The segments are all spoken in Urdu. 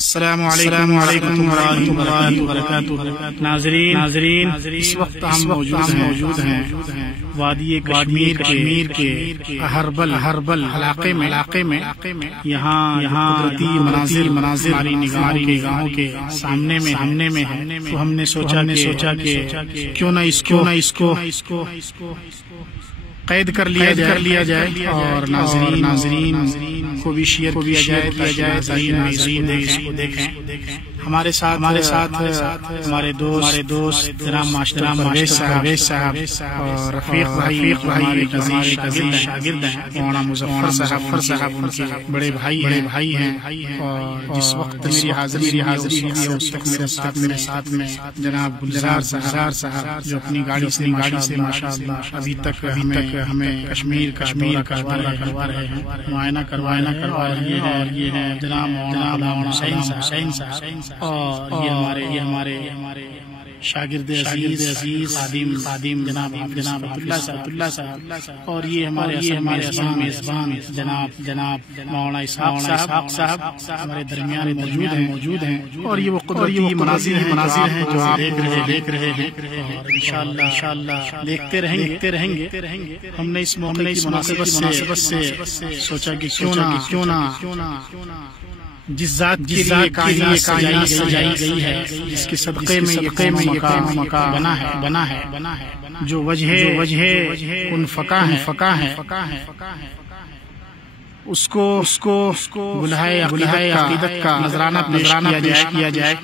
السلام علیکم ورحمۃ اللہ وبرکاتہ۔ ناظرین، اس وقت ہم موجود ہیں وادی کشمیر کے اہربل علاقے میں یہاں قدرتی مناظر ہماری نگاہوں کے سامنے میں ہے، تو ہم نے سوچا کہ کیوں نہ اس کو قید کر لیا جائے اور ناظرین کو بھی شیئر کیا جائے تاکہ دیکھیں۔ ہمارے ساتھ ہمارے دوست جناب ماسٹر پرویز صاحب اور رفیق بھائی ہمارے شاگرد ہیں، مولانا مظفر صاحب ان کے بڑے بھائی ہیں، اور جس وقت میری حاضری ہے اس وقت میرے ساتھ میں جناب گلزار صاحب جو اپنی گاڑی سے ماشاءاللہ ابھی تک ہمیں کشمیر کا دورہ کروا رہے ہیں، معائنہ کروا رہے ہیں، اور یہ ہے جناب مولانا حسین صاحب، اور یہ ہمارے شاگرد عزیز خادم جناب اللہ صاحب، اور یہ ہمارے میزبان جناب مولانا اسحاق صاحب ہمارے درمیان موجود ہیں، اور یہ وہ قدرتی مناظر ہیں جو آپ دیکھ رہے ہیں، اور انشاءاللہ دیکھتے رہیں گے۔ ہم نے اس موقع کی مناسبت سے سوچا کہ کیوں نہ جس ذات کے لیے کائنات سجائی گئی ہے، جس کے صدقے میں یہ مقام بنا ہے، جو وجہ ان فقا ہے، اس کو بلہائے عقیدت کا نذرانہ پیش کیا جائے۔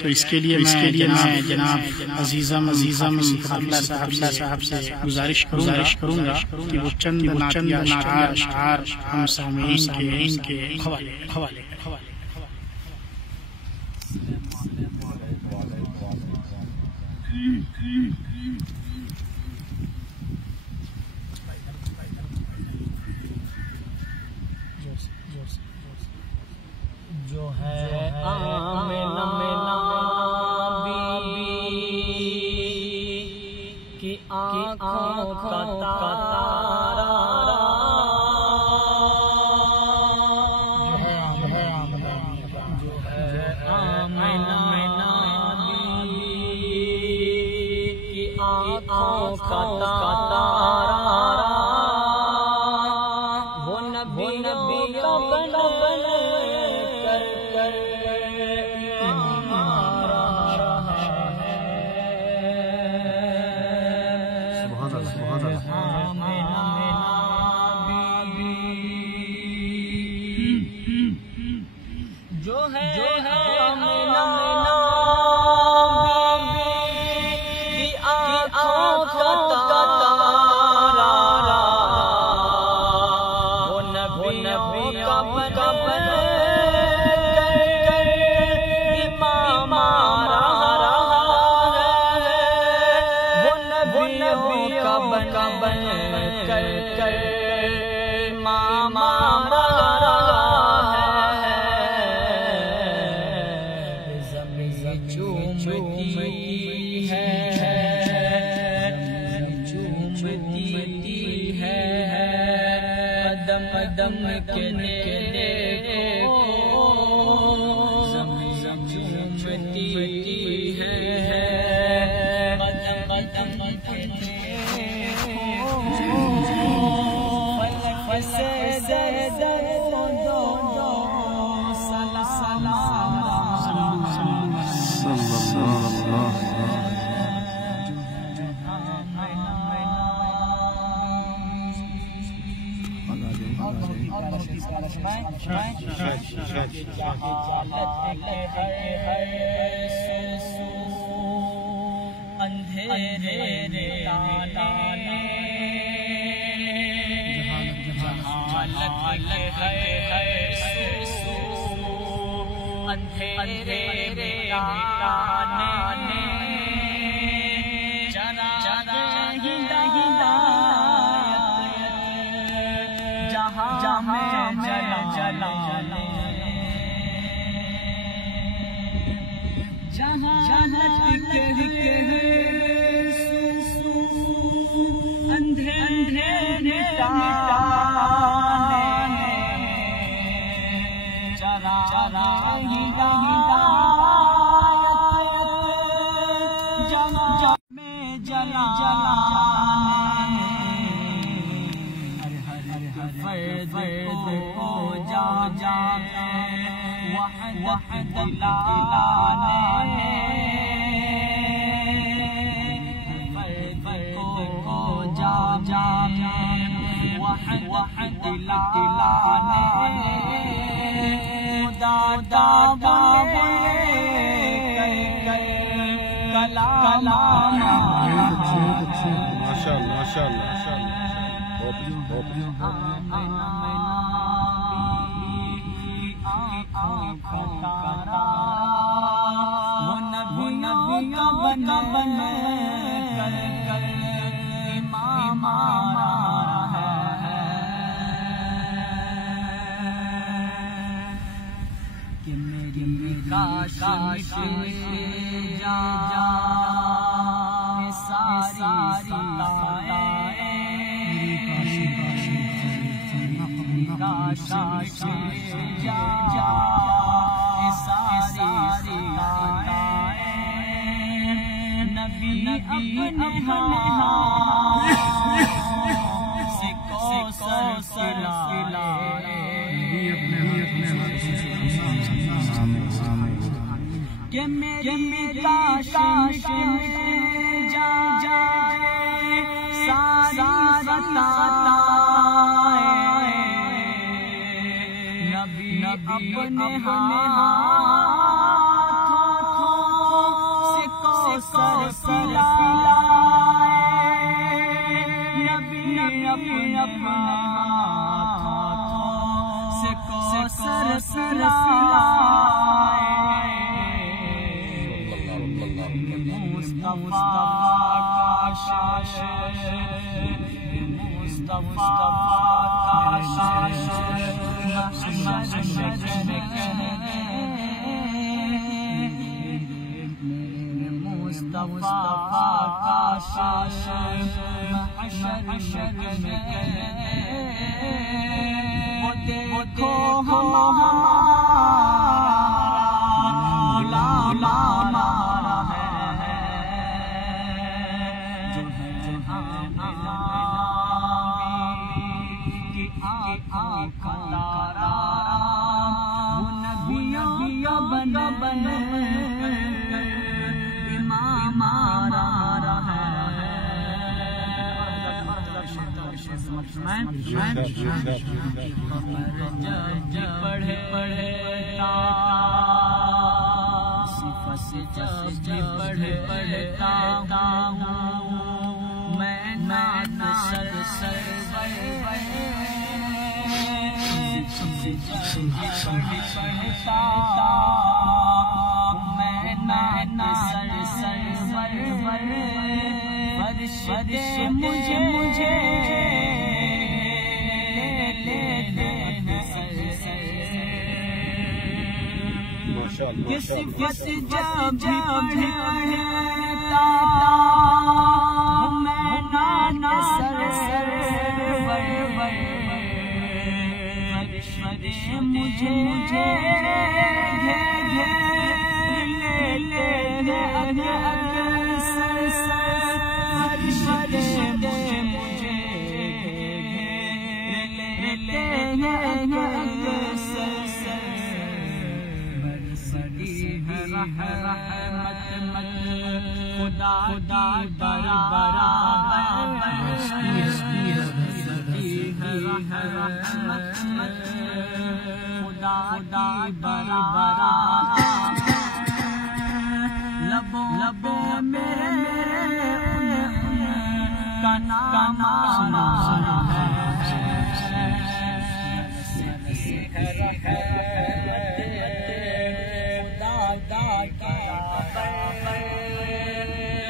تو اس کے لیے میں جناب عزیزم اللہ صاحب سے گزارش کروں گا کہ وہ چند اشعار ہم سامعین کے حوالے جو ہے آمنہ بی کی آنکھوں کا تارا، جو ہے آمنہ بی کی آنکھوں کا تارا، وہ نبیوں کا بنا قدم کے دیکھو زمزم چومتی ہے، قدم کے دیکھو فلک سے دو سلام اندھیرے تانے اندھیرے تانے جہاں میں جلانے جہاں لٹکے اندھیرے مٹانے چرا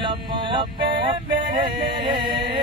لبوں پہ میرے